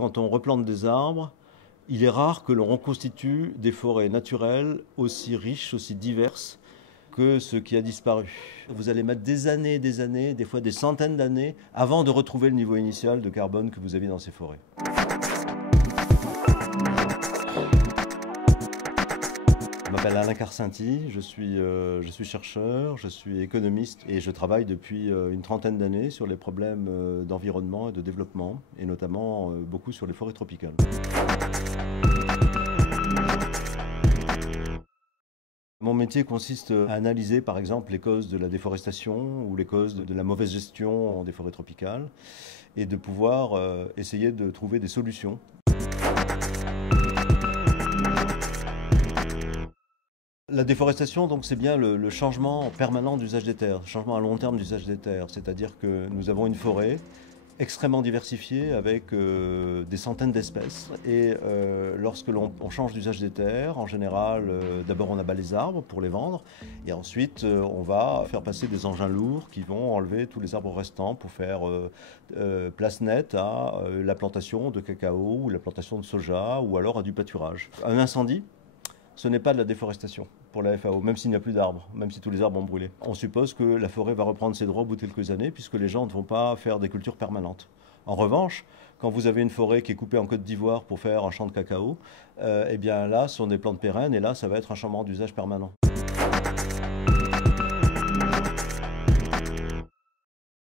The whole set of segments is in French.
Quand on replante des arbres, il est rare que l'on reconstitue des forêts naturelles aussi riches, aussi diverses que ce qui a disparu. Vous allez mettre des années, des fois des centaines d'années, avant de retrouver le niveau initial de carbone que vous aviez dans ces forêts. Je m'appelle Alain Carcinti, je suis chercheur, je suis économiste et je travaille depuis une trentaine d'années sur les problèmes d'environnement et de développement, et notamment beaucoup sur les forêts tropicales. Mon métier consiste à analyser par exemple les causes de la déforestation ou les causes de la mauvaise gestion des forêts tropicales et de pouvoir essayer de trouver des solutions. La déforestation, donc, c'est bien le changement permanent d'usage des terres, le changement à long terme d'usage des terres. C'est-à-dire que nous avons une forêt extrêmement diversifiée avec des centaines d'espèces. Et lorsque l'on change d'usage des terres, en général, d'abord on abat les arbres pour les vendre. Et ensuite, on va faire passer des engins lourds qui vont enlever tous les arbres restants pour faire place nette à la plantation de cacao ou la plantation de soja ou alors à du pâturage. Un incendie, ce n'est pas de la déforestation pour la FAO, même s'il n'y a plus d'arbres, même si tous les arbres ont brûlé. On suppose que la forêt va reprendre ses droits au bout de quelques années, puisque les gens ne vont pas faire des cultures permanentes. En revanche, quand vous avez une forêt qui est coupée en Côte d'Ivoire pour faire un champ de cacao, eh bien là, ce sont des plantes pérennes, et là, ça va être un changement d'usage permanent.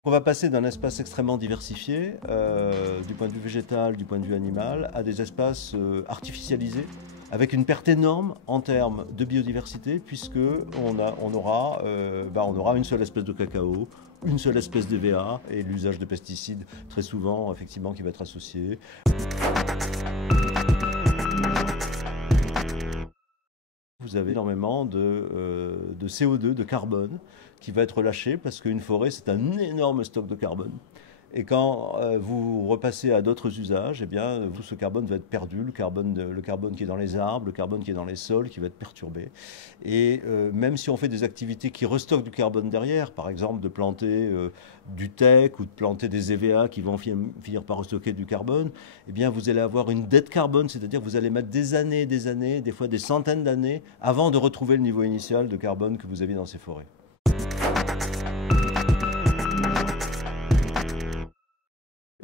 On va passer d'un espace extrêmement diversifié, du point de vue végétal, du point de vue animal, à des espaces artificialisés, avec une perte énorme en termes de biodiversité, puisqu'on aura une seule espèce de cacao, une seule espèce d'EVA, et l'usage de pesticides, très souvent, effectivement, qui va être associé. Vous avez énormément de CO2, de carbone, qui va être lâché parce qu'une forêt, c'est un énorme stock de carbone. Et quand vous repassez à d'autres usages, eh bien, tout ce carbone va être perdu, le carbone qui est dans les arbres, le carbone qui est dans les sols, qui va être perturbé. Et même si on fait des activités qui restockent du carbone derrière, par exemple de planter du teck ou de planter des EVA qui vont finir par restocker du carbone, eh bien, vous allez avoir une dette carbone, c'est-à-dire que vous allez mettre des années, des fois des centaines d'années, avant de retrouver le niveau initial de carbone que vous aviez dans ces forêts.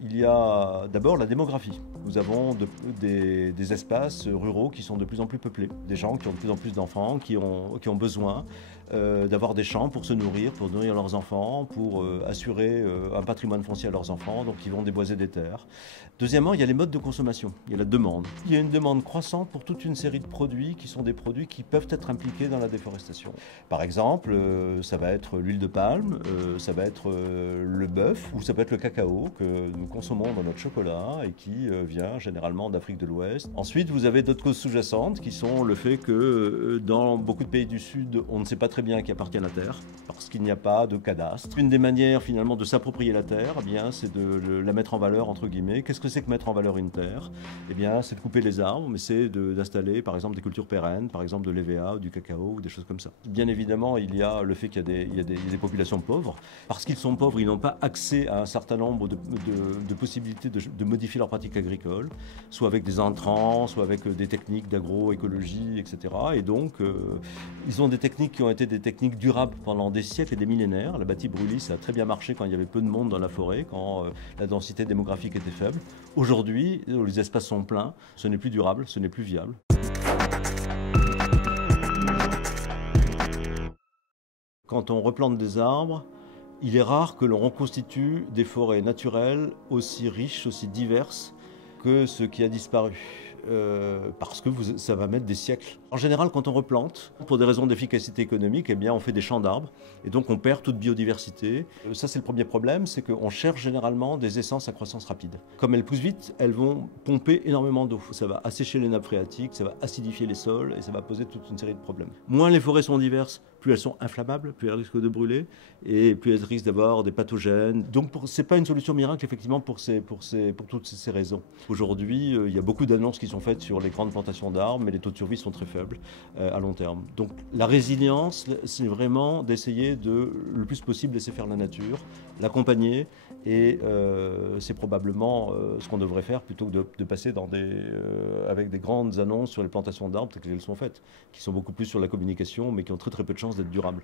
Il y a d'abord la démographie. Nous avons des espaces ruraux qui sont de plus en plus peuplés. Des gens qui ont de plus en plus d'enfants, qui ont besoin d'avoir des champs pour se nourrir, pour nourrir leurs enfants, pour assurer un patrimoine foncier à leurs enfants, donc ils vont déboiser des terres. Deuxièmement, il y a les modes de consommation, il y a la demande. Il y a une demande croissante pour toute une série de produits qui sont des produits qui peuvent être impliqués dans la déforestation. Par exemple, ça va être l'huile de palme, ça va être le bœuf, ou ça peut être le cacao que nous consommons dans notre chocolat et qui vient généralement d'Afrique de l'Ouest. Ensuite, vous avez d'autres causes sous-jacentes qui sont le fait que dans beaucoup de pays du Sud, on ne sait pas très bien qui appartient à la terre parce qu'il n'y a pas de cadastre. Une des manières finalement de s'approprier la terre, eh bien, c'est de la mettre en valeur entre guillemets. Qu'est-ce que c'est que mettre en valeur une terre? Eh bien, c'est de couper les arbres, mais c'est d'installer par exemple des cultures pérennes, par exemple de l'EVA, du cacao ou des choses comme ça. Bien évidemment, il y a le fait qu'il y a des populations pauvres. Parce qu'ils sont pauvres, ils n'ont pas accès à un certain nombre de possibilités de modifier leurs pratiques agricoles, soit avec des intrants, soit avec des techniques d'agroécologie, etc. Et donc, ils ont des techniques qui ont été des techniques durables pendant des siècles et des millénaires. La bâti-brûlis, ça a très bien marché quand il y avait peu de monde dans la forêt, quand la densité démographique était faible. Aujourd'hui, les espaces sont pleins, ce n'est plus durable, ce n'est plus viable. Quand on replante des arbres, il est rare que l'on reconstitue des forêts naturelles aussi riches, aussi diverses que ce qui a disparu. Parce que ça va mettre des siècles. En général, quand on replante, pour des raisons d'efficacité économique, eh bien, on fait des champs d'arbres et donc on perd toute biodiversité. Ça, c'est le premier problème, c'est qu'on cherche généralement des essences à croissance rapide. Comme elles poussent vite, elles vont pomper énormément d'eau. Ça va assécher les nappes phréatiques, ça va acidifier les sols et ça va poser toute une série de problèmes. Moins les forêts sont diverses, plus elles sont inflammables, plus elles risquent de brûler, et plus elles risquent d'avoir des pathogènes. Donc ce n'est pas une solution miracle, effectivement, pour toutes ces raisons. Aujourd'hui, il y a beaucoup d'annonces qui sont faites sur les grandes plantations d'arbres, mais les taux de survie sont très faibles à long terme. Donc la résilience, c'est vraiment d'essayer de, le plus possible, laisser faire la nature, l'accompagner, et c'est probablement ce qu'on devrait faire plutôt que de passer avec des grandes annonces sur les plantations d'arbres telles qu'elles sont faites, qui sont beaucoup plus sur la communication, mais qui ont très très peu de chances d'être durables.